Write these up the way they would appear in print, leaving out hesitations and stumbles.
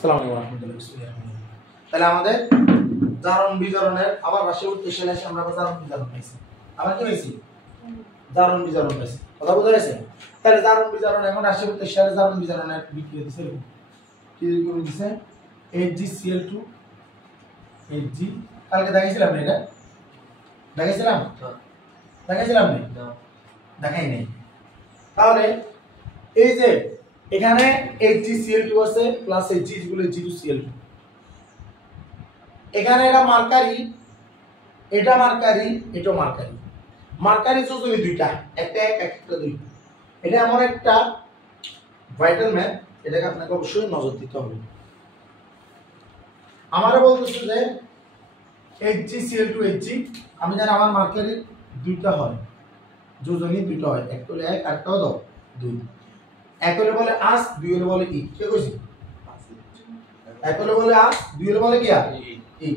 আসসালামু আলাইকুম রাহমাতুল্লাহি বিসমিল্লাহির রহমানির রহিম। তাহলে আমাদের জারণ বিজারণের আবার রাশি উৎপত্তি এসে আমরা জারণ বিজারণ পাইছি। আবার কি পাইছি? জারণ বিজারণ পাইছি। কথা বুঝা গেছে? তাহলে জারণ বিজারণ এখন রাশি উৎপত্তি এসে জারণ বিজারণের বিক্রিয়া দিছে এরকম। কি করে দিছে? HgCl2 Hg কালকে দেখাইছিলাম না এটা? দেখাইছিলাম? দেখাইছিলাম না? দেখাই নাই। তাহলে এই যে এখানে HgCl2 আছে প্লাস Hg গুলো Hg2Cl2 এখানে এটা মার্কারি এটা মার্কারি এটা মার্কারি মার্কারি যোজনী দুইটা একটা এক একটা দুই এটা এমন একটা ভাইটাল ম্যাথ এটাকে আপনাকে অবশ্যই নজর দিতে হবে আমারে বলতেছে যে HgCl2 Hg আমি জানি আমার মার্কারি দুইটা হয় যোজনী দুইটা হয় একটা হলো এক আরেকটা হলো দুই এক হলে বলে আস দুই হলে বলে ই কে কইছি এক হলে বলে আস দুই হলে বলে কি ই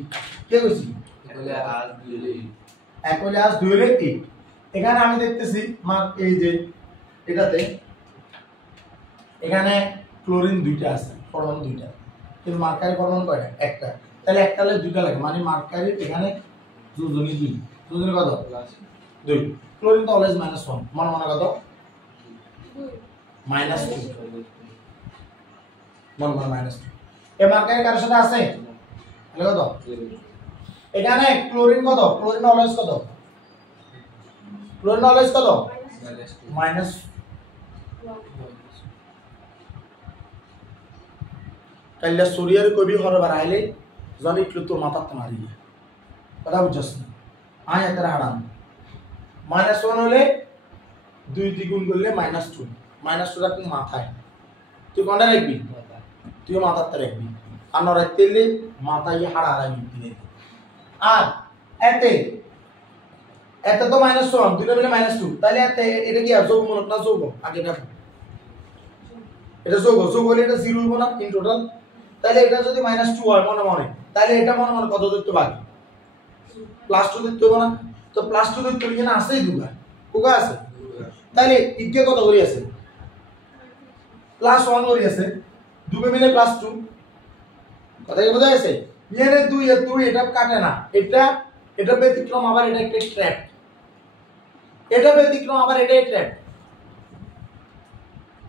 কে কইছি এক হলে আস দুই হলে ই এক হলে আস দুই হলে ই এখানে আমি দেখতেছি এই যে এটাতে এখানে ক্লোরিন দুইটা আছে পরমাণু দুইটা কিন্তু মার্কারি পরমাণু কয়টা একটা তাহলে একটা হলে দুইটা লাগে মানে মার্কারি এখানে যোজনী দুই যোজনী কত দুই ক্লোরিন তো অলওয়েজ -1 মনে মনে কত -2 মনে মনে -2 এই মার্কারি কার সাথে আছে তাহলে কত এখানে ক্লোরিন কত ক্লোরিন অলওয়েজ কত ক্লোরিন অলওয়েজ কত -1 কাইলা সূর্যের কবি হরে বাড়াইলে জানি একটু তোর মাথাতে মারি কথা বুঝছস না আয় এত হারাম -1 হলে 2 দ্বিগুণ করলে -2 -2 রাখবি মাথায় তুই কোনটা রাখবি তুই মাথাতে রাখবি আর না রাখতে মাথায় হাড়া রাখবি দিলে আর এতে এতে তো -1 দুটো মিলে -2 তাহলে এতে এটা কি যোগ মূলক না যোগ আগে এটা যোগ যোগ হলে এটা 0 হইব না ইন টোটাল তাহলে এটা যদি -2 হয় মনে মনে তাহলে এটা মনে মনে কত দিতে বাকি +2 দিতে হবে না তো +2 দিতে হলে না আছেই দুগা কোগা আছে তাহলে ইকে কত করি আছে +1 করি আছে দুগে মিলে +2 কথা কি বোঝা গেছে এর 2 এর 2 এটা কাটে না এটা ব্যতিক্রম আবার এটা একটা ট্র্যাপ এটা ব্যতিক্রম আবার এটা ট্র্যাপ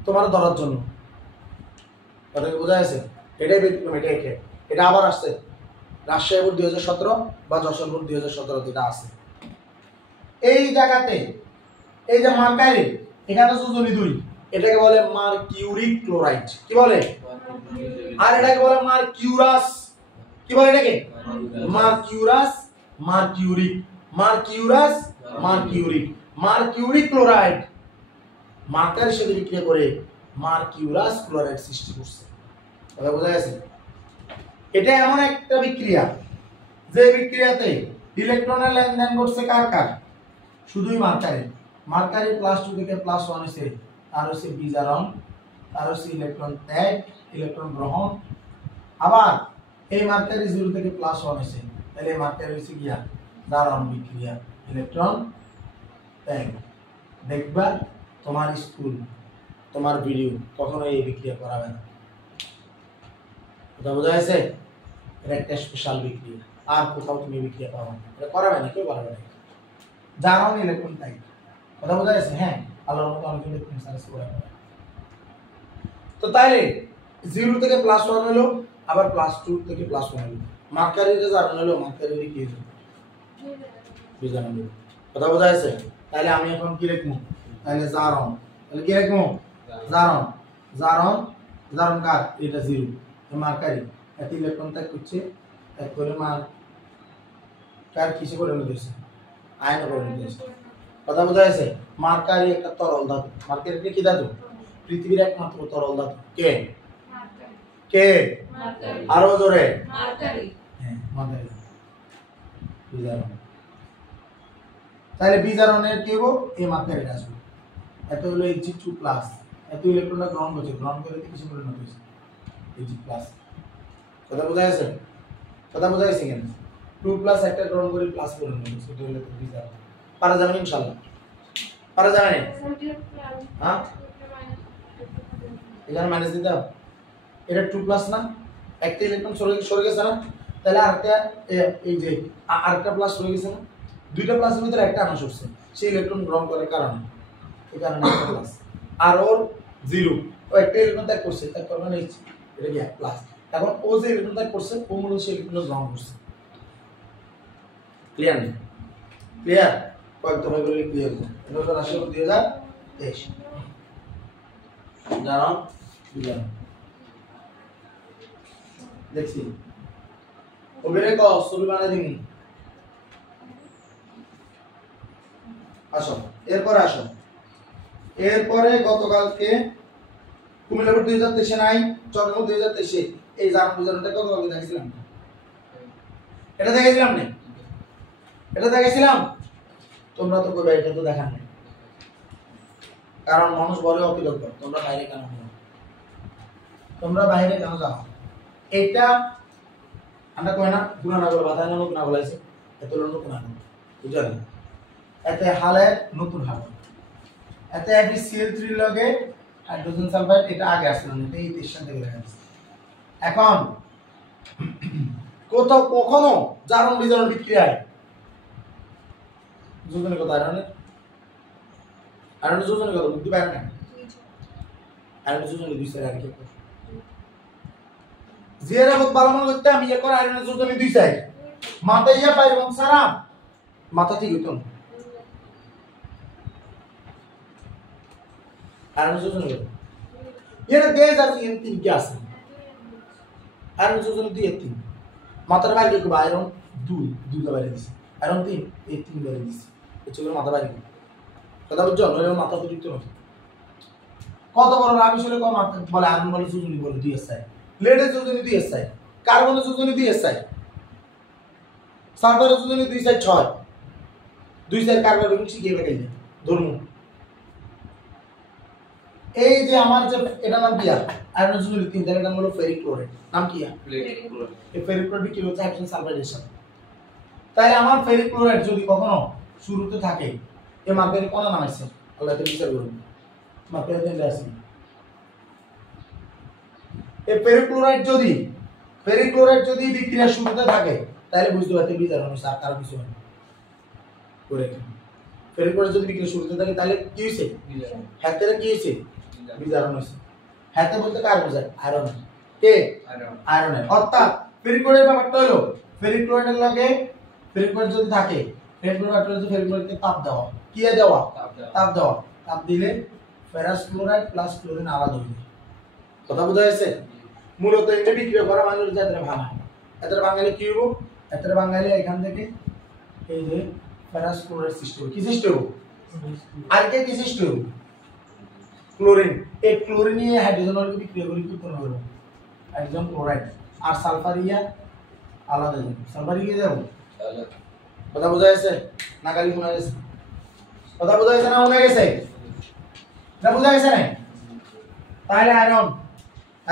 তোমার ধরার জন্য কথা কি বোঝা গেছে এটাই ব্যতিক্রম এটাই ট্র্যাপ এটা আবার আসছে রাজশাহী বোর্ড 2017 বা যশোর বোর্ড 2017 যেটা আছে এই জায়গাতে এই যে মার্কারি এখানে যোজনী দুই এটাকে বলে মার্কিউরিক ক্লোরাইড কি বলে আর এটাকে বলে মার্কিউরাস কি বলে এটাকে mercurous mercuric mercurous mercuric mercuric chloride মার্কারির সাথে বিক্রিয়া করে মার্কিউরাস ক্লোরাইড সৃষ্টি করছে কথা বোঝা গেছে এটা এমন একটা বিক্রিয়া যে বিক্রিয়াতে ইলেকট্রনের লেনদেন করছে কার কার শুধুই মার্কারি মার্কারি +2 থেকে +1 হইছে আর হচ্ছে বিজারণ আর হচ্ছে ইলেকট্রন ত্যাগ ইলেকট্রন গ্রহণ আবার এই মার্কারি 0 থেকে +1 হইছে তাহলে মার্কারি হইছে গিয়া জারণ বিক্রিয়া ইলেকট্রন ত্যাগ দেখবা তোমার স্কুল তোমার ভিডিও কখনো এই বিক্রিয়া করাবে না কথা বোঝা গেছে এটা একটা স্পেশাল বিক্রিয়া আর কোথাও তুমি বিক্রিয়া পাবে না এটা করাবে না কেউ পারবে না জারণ ইলেকট্রন ত্যাগ কথা বোঝা গেছে হ্যাঁ আল্লাহর মতো অনেক ইলেকট্রন সার্চ করে তো তাইলে 0 থেকে +1 হলো আবার +2 থেকে +1 হলো মার্কারির যে জারণ হলো মার্কারির কি হলো বিজারণ হলো কথা বোঝা গেছে তাহলে আমি এখন কি লিখবো তাহলে জারণ তাহলে কি লিখবো জারণ জারণ জারণ কার এটা 0 তো মার্কারি এত ইলেকট্রন ত্যাগ করছে এক করে কার কিসে করে নিতেছে আয়ন করে নিতেছে কথা বোঝা গেছে মার্কারি একটা তরল ধাতু মার্কারি কি ধাতু পৃথিবীর একমাত্র তরল ধাতু কে কে আরো জোরে মার্কারি হ্যাঁ মার্কারি বিজারণ তাহলে বিজারণের কি হবে এই মার্কারিটা আসবে এত হলো Hg2+ এত ইলেকট্রনটা গ্রহণ করছে গ্রহণ করে কিসে করে নিতেছে Hg+ কথা বোঝা গেছে কথা বোঝা গেছে কেন 2+ একটা গ্রহণ করে প্লাস করে নিতেছে এটা হলো বিজারণ পারা যাবে ইনশাআল্লাহ পারা যাবে হ্যাঁ এখানে মাইনাস দিতে হবে এটা 2+ না একটা ইলেকট্রন সরে গেছে না, তাহলে আরেকটা এই যে আরেকটা প্লাস সরে গেছে না, দুইটা প্লাসের ভিতরে একটা আনা সরছে, সেই ইলেকট্রন গ্রহণ করার কারণে, এই কারণে একটা প্লাস। আর ওর জিরো, ও একটা ইলেকট্রন ত্যাগ করছে, ত্যাগ করার মানে এটা কি প্লাস। এখন ও যে ইলেকট্রন ত্যাগ করছে ও মূলত সেই ইলেকট্রন গ্রহণ করছে। ক্লিয়ার নেই? ক্লিয়ার? কয়েক দফা করে ক্লিয়ার হয়েছে। এটা হলো রাশি 2023 জানো বুঝলাম দেখছি ওবেরে ক ছবি বানাই দিন। আসো এরপরে গতকালকে কুমিল্লা বোর্ড 2023 নাই, চট্টগ্রাম 2023 এই জানা বুঝানোটা গতকালকে দেখেছিলাম, এটা দেখেছিলাম না, এটা দেখেছিলাম, তোমরা তো কইবা এটা তো দেখার নেই, কারণ মানুষ বলে অকৃতজ্ঞ, তোমরা বাইরে কেন যাও, তোমরা বাইরে কেন যাও, এটা আমরা কই না গুণা না বলে বাধা না নতুন না বলাইছে, এত নতুন না বুঝলেন, এতে হালে নতুন হালে, এতে FeCl3 লগে হাইড্রোজেন সালফাইড, এটা আগে আসলো না, এটা এই স্টেশন থেকে দেখা যাচ্ছে। এখন কোথাও কখনো জারণ বিজারণ বিক্রিয়ায় যোজনের কথা আয়রনের যোজনের কথা বুঝতে পারেন না, আয়রনের যোজনে দুই সাইড আর কি জিয়ারা বহুত ভালো মনে করতে আমি একবার আয়রনের যোজনে দুই সাইড মাথায় ইয়া পাইব সারা মাথা ঠিক হইতো আয়রনের যোজনে এর দেশ আছে এর তিন কি আছে আয়রনের যোজনে দুই আর তিন মাথার বাইরে কি আয়রন দুই বাইরে দিছে আয়রন তিন এই তিন বাইরে দিছে এগুলো মাথা বাইরে কথা বুঝছো নইলে মাথা তো দিতে হবে কত বড় রাবি ছিল কম মাথা বলে আয়রন বলে যোজনী বলে দুই এসআই লেডের যোজনী দুই এসআই কার্বনের যোজনী দুই এসআই সালফারের যোজনী দুই সাইড 6 দুই সাইড কার্বন এবং শিখিয়ে বেকাইলে ধর্ম এই যে আমার যে এটা নাম কি আয়রন যোজনী তিন তার নাম হলো ফেরিক ক্লোরাইড নাম কি ফেরিক ক্লোরাইড এই ফেরিক ক্লোরাইড কি হচ্ছে হাইড্রোজেন সালফাইডের সাথে তাই আমার ফেরিক ক্লোরাইড যদি কখনো শুরুতে থাকে এই মার্কেটে কোন নাম আছে আল্লাহ তাআলা বিচার করুন মার্কেটে দেন আছে এই ফেরিক ক্লোরাইড যদি বিক্রিয়া শুরুতে থাকে তাহলে বুঝতে পারতে বিচার হচ্ছে আর কারো কিছু না করে ফেরিক ক্লোরাইড যদি বিক্রিয়া শুরুতে থাকে তাহলে কি হইছে হাতে কি হইছে বিচার হচ্ছে হাতে বলতে কার বোঝায় আয়রন কে আয়রন অর্থাৎ ফেরিক ক্লোরাইডের ব্যাপারটা হলো ফেরিক ক্লোরাইডের লগে ফেরিক ক্লোরাইড যদি থাকে ফেরিক ক্লোরাইডকে তাপ দেওয়া কি দেওয়া তাপ দেওয়া তাপ দিলে ফেরাস ক্লোরাইড প্লাস ক্লোরিন আলাদা হয়ে যায় কথা বোঝা যাচ্ছে মূলত এটা বিক্রিয়া করা মানুষ যাদের ভাঙা এদের বাঙালি কি হবো এদের বাঙালি এখান থেকে এই যে ফেরাস ক্লোরাইড সৃষ্টি হবে কি সৃষ্টি হবে আর কি সৃষ্টি হবে ক্লোরিন এই ক্লোরিন নিয়ে হাইড্রোজেনকে বিক্রিয়া করে কি উৎপন্ন করবে হাইড্রোজেন ক্লোরাইড আর সালফার আলাদা যাবে সালফার কি যাবে কথা বোঝা যাচ্ছে না গালি শোনা যাচ্ছে কথা বোঝা যাচ্ছে না মনে গেছে না বোঝা গেছে না তাহলে আয়রন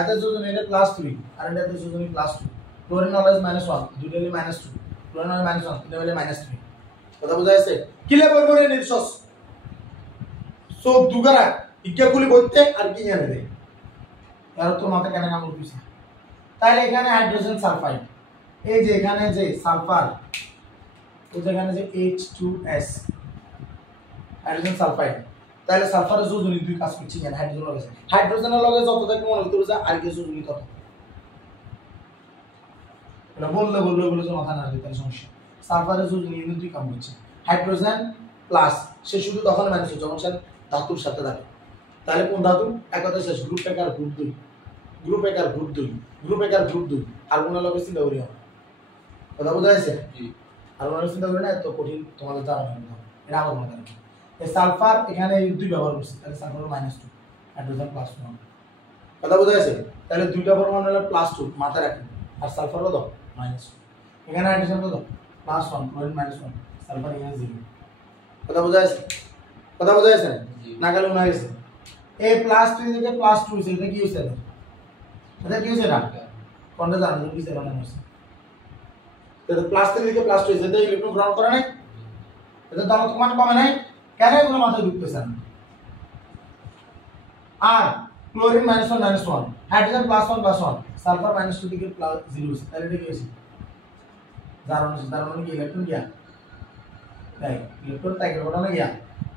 এতে যোজন এটা +3 আর এতে যোজন +2 ক্লোরিন অলওয়েজ -1 দুইটালে -2 ক্লোরিন অলওয়েজ -1 তিনটালে -3 কথা বোঝা যাচ্ছে কিলে বলবরে নির্শস সো দুগারা ইকে কুলি বলতে আর কি জানে রে আর তো মাথা কেন কাম করতেছে তাহলে এখানে হাইড্রোজেন সালফাইড এই যে এখানে যে সালফার ওই যেখানে যে H2S হাইড্রোজেন সালফাইড তাহলে সালফারের যোজনী দুই কাজ করছে কেন হাইড্রোজেনের লগে যত থাকে মনে হতে যে আর কি যোজনী তত এটা বললে যে মাথা না দিতে সমস্যা সালফারের যোজনী দুই কাজ করছে হাইড্রোজেন প্লাস সে শুধু তখন মানে যখন সে ধাতুর সাথে থাকে তাহলে কোন ধাতু একদা শেষ গ্রুপ এক আর গ্রুপ 2 আর কোন লগে চিন্তা করি কথা বোঝা যাচ্ছে আর কোন চিন্তা করি না এত কঠিন তোমাদের জানা না এটা আমার মনে হয় এই সালফার এখানে দুই ব্যবহার করছে তাহলে সালফার -2 হাইড্রোজেন +1 কথা বোঝা যাচ্ছে তাহলে দুইটা পরমাণু হলো +2 মাথায় রাখুন আর সালফার কত -2 এখানে হাইড্রোজেন কত +1 ক্লোরিন -1 সালফার এখানে 0 কথা বোঝা যাচ্ছে না গেল না গেছে এই +3 থেকে +2 এটা কি হইছে এটা কি হইছে না কোনটা জানেন কি সে বানানো হইছে তাহলে +3 থেকে +2 এটা ইলেকট্রন গ্রহণ করে নাই এটা দাম মান কমে নাই কেন এগুলো মাথায় ঢুকতেছে না আর ক্লোরিন -1 হাইড্রোজেন +1 সালফার -2 থেকে +0 তাহলে এটা কি হইছে জারণ কি ইলেকট্রন গিয়া নাই ইলেকট্রন তাই ঘটনা গিয়া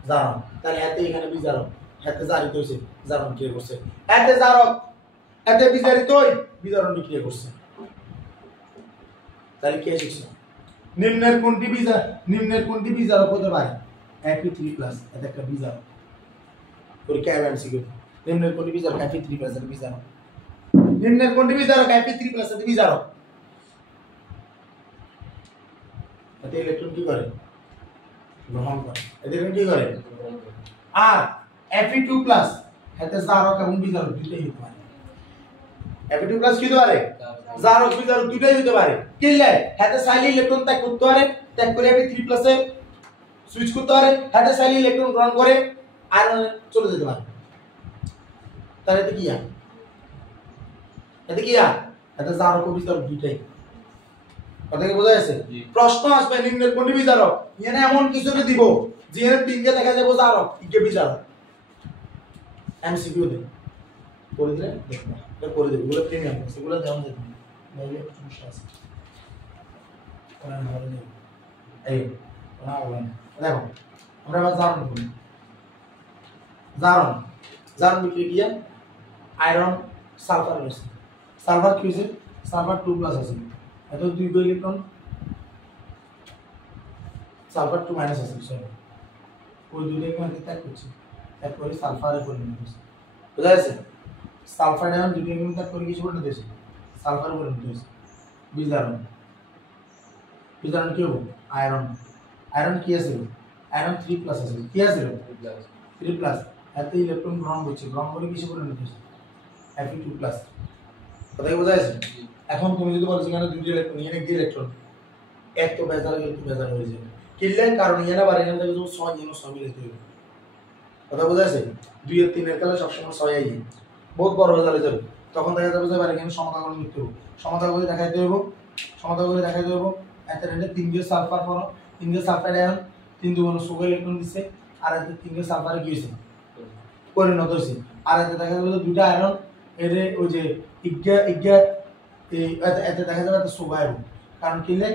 জারণ তাহলে এতে এখানে বিজারক এতে জারিত হইছে জারণ ক্রিয়া করছে এতে জারক এতে বিজারিত হই বিজারণ ক্রিয়া করছে তাহলে কি শিখছ নিম্নের কোনটি বিজারক হতে পারে Fe3+ এটা একটা বিজারক পরীক্ষা এমসিকিউ নিম্নের কোনটি বিজারক Fe3+ এটা বিজারক নিম্নের কোনটি বিজারক Fe3+ এটা বিজারক এতে ইলেকট্রন কি করে গ্রহণ করে এদের কি করে আর Fe2+ এতে জারক এবং বিজারক দুটোই হতে পারে Fe2+ কি হতে পারে জারক বিজারক দুটোই হতে পারে কি লে এতে চাইলে ইলেকট্রন ত্যাগ করতে পারে ত্যাগ করে Fe3+ এ সুইচ করতে পারে এতে চাইলে ইলেকট্রন গ্রহণ করে আয়রনে চলে যেতে পারে তাহলে এতে কি এতে জারক ও বিজারক দুটোই কথা কি বোঝা যাচ্ছে প্রশ্ন আসবে নিম্নের কোনটি বিজারক এখানে এমন কিছু দিব যেখানে তিনকে দেখা যাবে জারক ইকে বিজারক এমসিকিউ দে করে দিলে দেখবা এটা করে দেব এগুলো প্রিমিয়াম আছে এগুলো দেওয়া যাবে নাইলে সমস্যা আছে কোরআন ধরে নেই এই না বলেন দেখো আমরা আবার জারণ করি জারণ বিক্রিয়া আয়রন সালফার রয়েছে সালফার কি হয়েছে সালফার 2+ আছে এত দুই ইলেকট্রন সালফার 2- আছে সরি ওই দুইটাকে মানে ত্যাগ করছে ত্যাগ করে সালফারে পরিণত হয়েছে বুঝা যাচ্ছে সালফার আয়ন দুই ইলেকট্রন ত্যাগ করে কিছু পরিণত হয়েছে সালফারে পরিণত হয়েছে বিজারণ কি হবে আয়রন কি আছে আয়রন 3+ আছে কি আছে 3+ এত ইলেকট্রন গ্রহণ করে কিছু পরিণত হয়েছে Fe2+ কথা কি বোঝা যাচ্ছে এখন তুমি যদি বলো যেখানে দুইটা ইলেকট্রন এখানে কি ইলেকট্রন এক তো বেজার হয়ে যাবে কিল্লের কারণ এখানে বারে এখান থেকে 6 মিলাইতে হবে কথা বোঝা যাচ্ছে 2 এর 3 এর কালে সবসময় 6 আই বহুত বড় হয়ে যাবে তখন দেখা যাবে যে বারে এখানে সমাধান লিখতে হবে সমাধান করে দেখাইতে হবে এতে রেন্ডে 3 দিয়ে সালফার পড়ো 3 দিয়ে সালফার আয়ন 3 দুগুণ সুগার ইলেকট্রন দিছে আর এতে 3 দিয়ে সালফারে কি হইছে পরিণত হইছে আর এতে দেখা যাবে দুইটা আয়রন এর ওই যে ইগা এই এতে দেখা যাবে এত সুগা হবে কারণ কিলে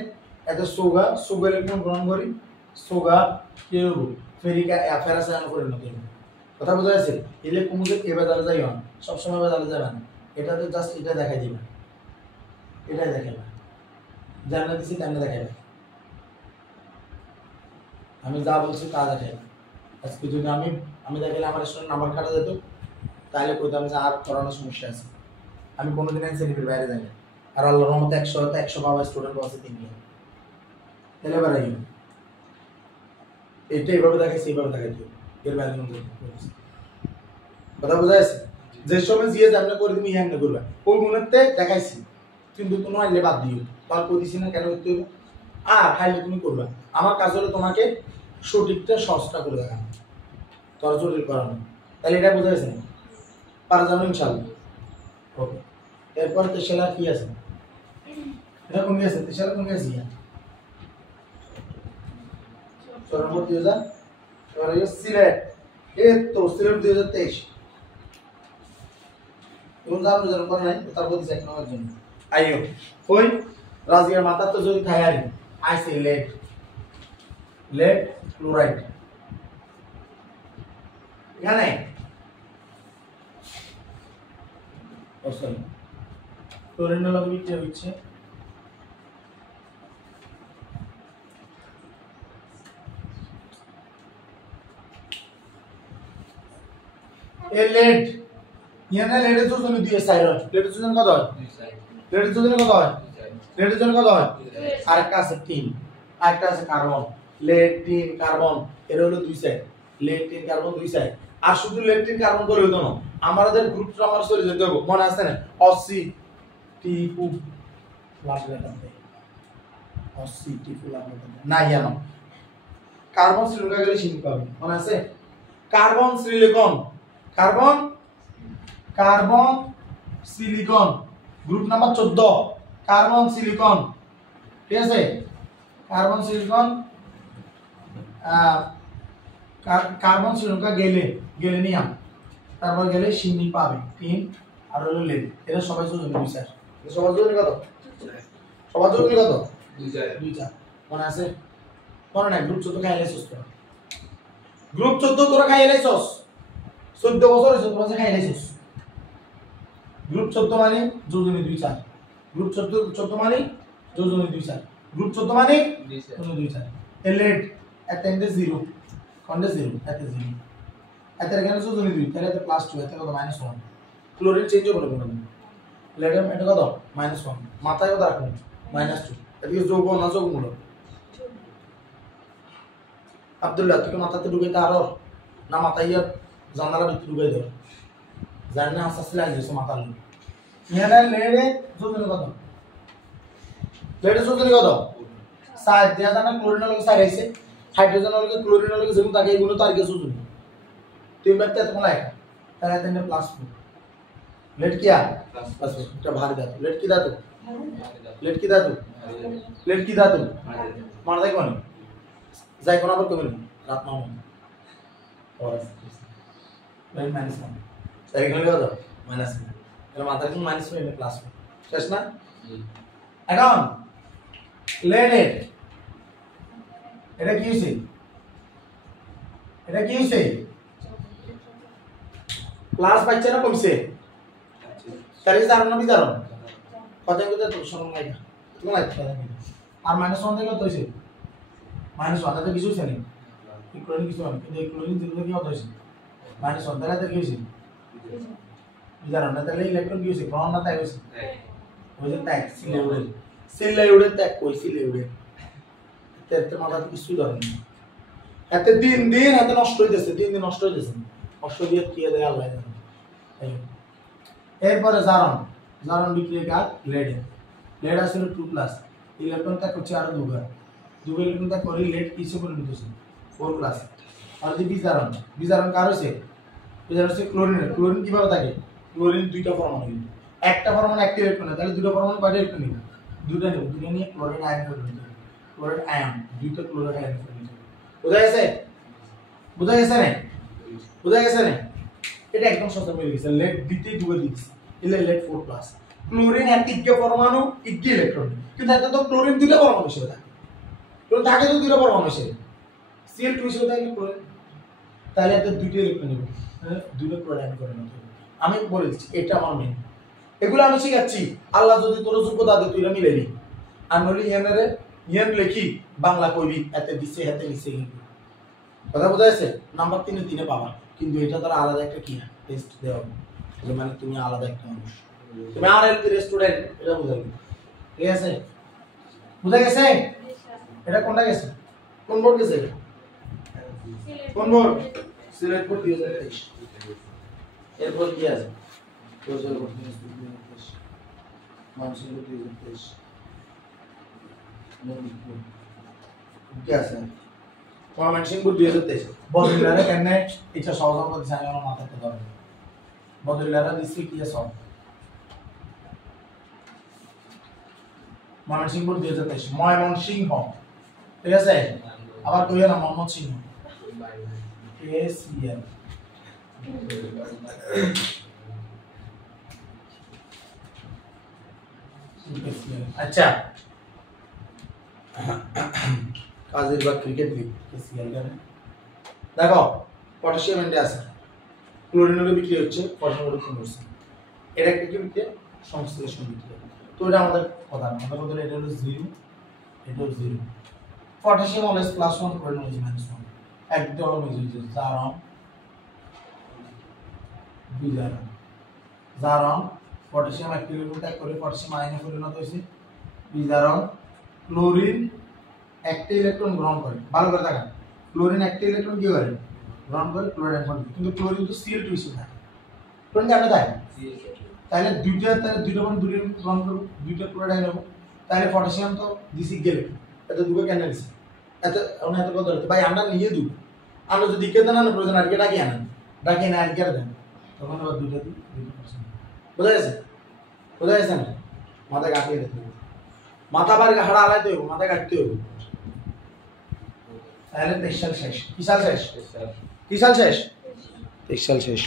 এত সুগা ইলেকট্রন গ্রহণ করি সুগা কি হবে ফেরিকা ফেরাস আয়ন পরিণত হবে কথা বোঝা যাচ্ছে ইলেকট্রন মুজে এবার দাঁড়া যায় না সব সময় দাঁড়া যাবে না এটাতে জাস্ট এটা দেখাই দিবে এটাই দেখাবে জানা দিছি তাই দেখাবে আমি যা বলছি তা দেখাবে আজকে যদি আমি দেখালে আমার স্টুডেন্ট নাম্বার কাটা যেত তাহলে কইতাম যে আর করোনা সমস্যা আছে আমি কোনোদিন এনসিডিপির বাইরে যাই না আর আল্লাহর রহমতে 100 পাওয়া স্টুডেন্ট আছে 3 জন তাহলে এবার আই এটা এইভাবে দেখাইছি এইভাবে দেখাইতে এর বাইরে কথা বোঝা যাচ্ছে যে সময় জিএস আপনি করে তুমি হ্যান্ড করবে ওই মুহূর্তে দেখাইছি কিন্তু তুমি আইলে বাদ দিও তার কই দিছি না কেন করতে হবে আর হাইলে তুমি করবে আমার কাজ হলো তোমাকে সঠিকটা সহজটা করে দেখানো তোর জরুরি করানো তাহলে এটা বোঝা যাচ্ছে না পারা যাবে ইনশাআল্লাহ ওকে এরপর তেশালা কি আছে এটা কোন আছে তেশালা কোন আছে চরমপুর 2000 আর এই সিলেট এই তো সিলেট 2023 কোন জানো কোন নাই তারপর দিছে এক নম্বর জন্য আইও কই রাজিয়ার মাথা তো যদি থায়ারি আইছে লেড ক্লোরাইড এখানে সরি ক্লোরিন লাগবে কি হচ্ছে লেড ইয়ানা লেডের জন্য দিয়ে সাইরন লেডের জন্য কত হয় আরেকটা আছে টিন আরেকটা আছে কার্বন লেড টিন কার্বন এর হলো দুই সাইড লেড টিন কার্বন দুই সাইড আর শুধু লেড টিন কার্বন করে হতো না আমাদের গ্রুপটা আমার চলে যেতে হবে মনে আছে না অসি টিপু লাগবে অসি টিপু লাগবে না জানো কার্বন সিলিকন গেলে চিনতে পাবে মনে আছে carbon silicon group number 14 carbon silicon ঠিক আছে কার্বন সিলিকন का गेलेनियम তারপর গেলে সিন্নি পাবে 3 আর হলো লেড, এরা সবাই যোজনী 2 4। সবার যোজনী কত? সবার যোজনী কত? 2 4 মনে আছে? মনে নাই? গ্রুপ 14 খাই লাইছস তো, গ্রুপ 14 তোরা খাই লাইছস, 14 বছর হইছে তোরা খাই লাইছস। গ্রুপ 14 মানে যোজনী 2 4, গ্রুপ 14 মানে যোজনী 2 4, গ্রুপ 14 মানে যোজনী 2 4। এ লেড এত এন্ড 0 কোনটা 0 এত 0 এত এখানে যোজনী 2 তাহলে এত +2 এত কত -1। ক্লোরিন চেঞ্জ হবে না, লেডেম এটা কত -1, মাথায় কত রাখুন -2। এদিকে যোগ না যোগমূলক। আব্দুল্লাহ তুই মাথাতে ঢুকাইতে আরো না মাথায় জানালা ভিতরে ঢুকাই দাও, জানি না আস্তে আস্তে লাগিয়েছে মাথার লোক। এখানে লেডে যোজনী কত? লেডে যোজনী কত? 7 দেয়া জানা ক্লোরিন লগে 7 আইছে, হাইড্রোজেন লগে ক্লোরিন লগে যেমন তাকে এগুলো তো আর কিছু যোজনী। তুই বাড়তে এত কোন লাগে তাহলে এতে +4 लेट क्या बस এটা ভারী ধাতু। लेट কি ধাতু? लेट কি ধাতু? लेट কি ধাতু? মার দেখ কোন যাই কোন আবার কইবেন রাত নাও और -1 তাই এখানে কত -1 এর মাথায় কোন -1 এর প্লাস শেষ না? এখন लेट এটা কি হইছে? এটা কি হইছে? প্লাস পাইছে না কমছে? তাহলে জানো না বিজারো কথা কইতে তো শরম লাগা তুমি লাগছে আর -1 থেকে কত হইছে? -1 তাতে কিছু হইছে না, ক্লোরিন কিছু না, কিন্তু ক্লোরিন দিলে কি হইছে? -1 তাহলে কি হইছে? বিজারো না, তাহলে ইলেকট্রন কি হইছে? গ্রহণ না তাই হইছে, হইছে ত্যাগ সিলে উড়ে ত্যাগ কই সিলে উড়ে তেতে মাথা কিছু ধরে না। এতে দিন এত নষ্ট হইতেছে, দিন নষ্ট হইতেছে, নষ্ট দিয়ে কি দেয় আল্লাহ জানে। এরপরে জারণ বিক্রিয়া কাজ লেড আসলে 2+, ইলেকট্রন ত্যাগ করছে আরো 2 ইলেকট্রন ত্যাগ করে লেড কিসে পরিণত হচ্ছে 4+। আর যদি বিজারণ কার হইছে? বিজারণ হচ্ছে ক্লোরিন কিভাবে থাকে? ক্লোরিন দুইটা পরমাণু, একটা পরমাণু একটা ইলেকট্রন, তাহলে দুটো পরমাণু কয়টা ইলেকট্রন নিবে? দুটো নিয়ে ক্লোরিন আয়ন পরিণত হবে, ক্লোরিন আয়ন দুইটা ক্লোরিন আয়ন পরিণত হবে। বোঝা গেছে না? এটা একদম সহজ হয়ে গেছে। লেড দিতে দুটো দিচ্ছে, ইলে লেড 4+। ক্লোরিন একটিকে পরমাণু একটি ইলেকট্রন, কিন্তু এত তো ক্লোরিন দুটো পরমাণু হিসেবে থাকে, ক্লোরিন থাকে তো দুটো পরমাণু হিসেবে, Cl2 হিসেবে থাকে ক্লোরিন, তাহলে এত দুটো ইলেকট্রন নেবে, দুটো ক্লোরাইড করে নিতে হবে। আমি বলেছি এটা আমার মেইন, এগুলো আমি শিখাচ্ছি। আল্লাহ যদি তোর যোগ্যতা দে তুই মিলে নি, আর নলি ইয়ান লিখি বাংলা কইবি এতে দিছে হাতে নিছে, কথা বোঝা যাচ্ছে? নাম্বার 3 পাবা, কিন্তু এটা তার আলাদা একটা কি টেস্ট দেওয়া হবে, মানে তুমি আলাদা একটা মানুষ, তুমি আরএলপি স্টুডেন্ট, এটা বুঝাই। ঠিক আছে? বুঝা গেছে? এটা কোনটা গেছে? কোন বোর্ড গেছে? কোন বোর্ড? সিলেট বোর্ড 2023। এরপর কি আছে? সোশ্যাল বোর্ড 2023, মানসিক বোর্ড 2023, কি আছে? মানসিক বোর্ড 2023। বদলিলারে কেন এটা সহজ অঙ্ক দিছে, আমি আমার মাথাতে ধরে বদলিলারে দিছি কি সব ময়মনসিংহ বোর্ড 2023, ময়মনসিংহ। ঠিক আছে? আবার কইও না মোহাম্মদ সিংহ, KCL। আচ্ছা, কাজের বা ক্রিকেট লিগ KCL জানেন? দেখো পটাশিয়াম এন্ডে আছে, ক্লোরিনের বিক্রিয়া হচ্ছে, পটাশিয়াম হচ্ছে, এটা একটা কি বিক্রিয়া? সংশ্লেষণ বিক্রিয়া। তো এটা আমাদের কথা না, আমাদের বলতে এটা হলো 0, এটা হলো 0। পটাশিয়াম অলওয়েজ +1, ক্লোরিন অলওয়েজ -1, একদম মিজুজ জারণ পটাশিয়াম একটি ইলেকট্রন ত্যাগ করে পটাশিয়াম আয়নে পরিণত হয়েছে বিজারণ। ক্লোরিন একটা ইলেকট্রন গ্রহণ করে, ভালো করে দেখেন, ক্লোরিন একটা ইলেকট্রন কি করে? গ্রহণ করে, ক্লোরাইড বন্ধ। কিন্তু ক্লোরিন তো Cl2 হিসেবে থাকে, ক্লোরিন কেন থাকে? তাহলে দুইটা বন্ধ দুটো গ্রহণ করব, দুইটা ক্লোরাইড নেব, তাহলে পটাশিয়াম তো দিছি গেল, এত দুটো কেন দিছি? এত কত ভাই আমরা নিয়ে দিব, আমরা যদি কে দেন না প্রয়োজন আজকে ডাকি আনেন, ডাকি না আজকে দেন, তখন আবার দুইটা দিই। বোঝা গেছে না? মাথায় কাটিয়ে দিতে হবে, মাথা বার হাড়া আলাইতে হবে, মাথায় কাটতে হবে। তাহলে 23 সাল শেষ। কি সাল শেষ? 23 সাল শেষ।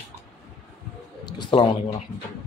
আসসালামু আলাইকুম রহমতুল্লাহ।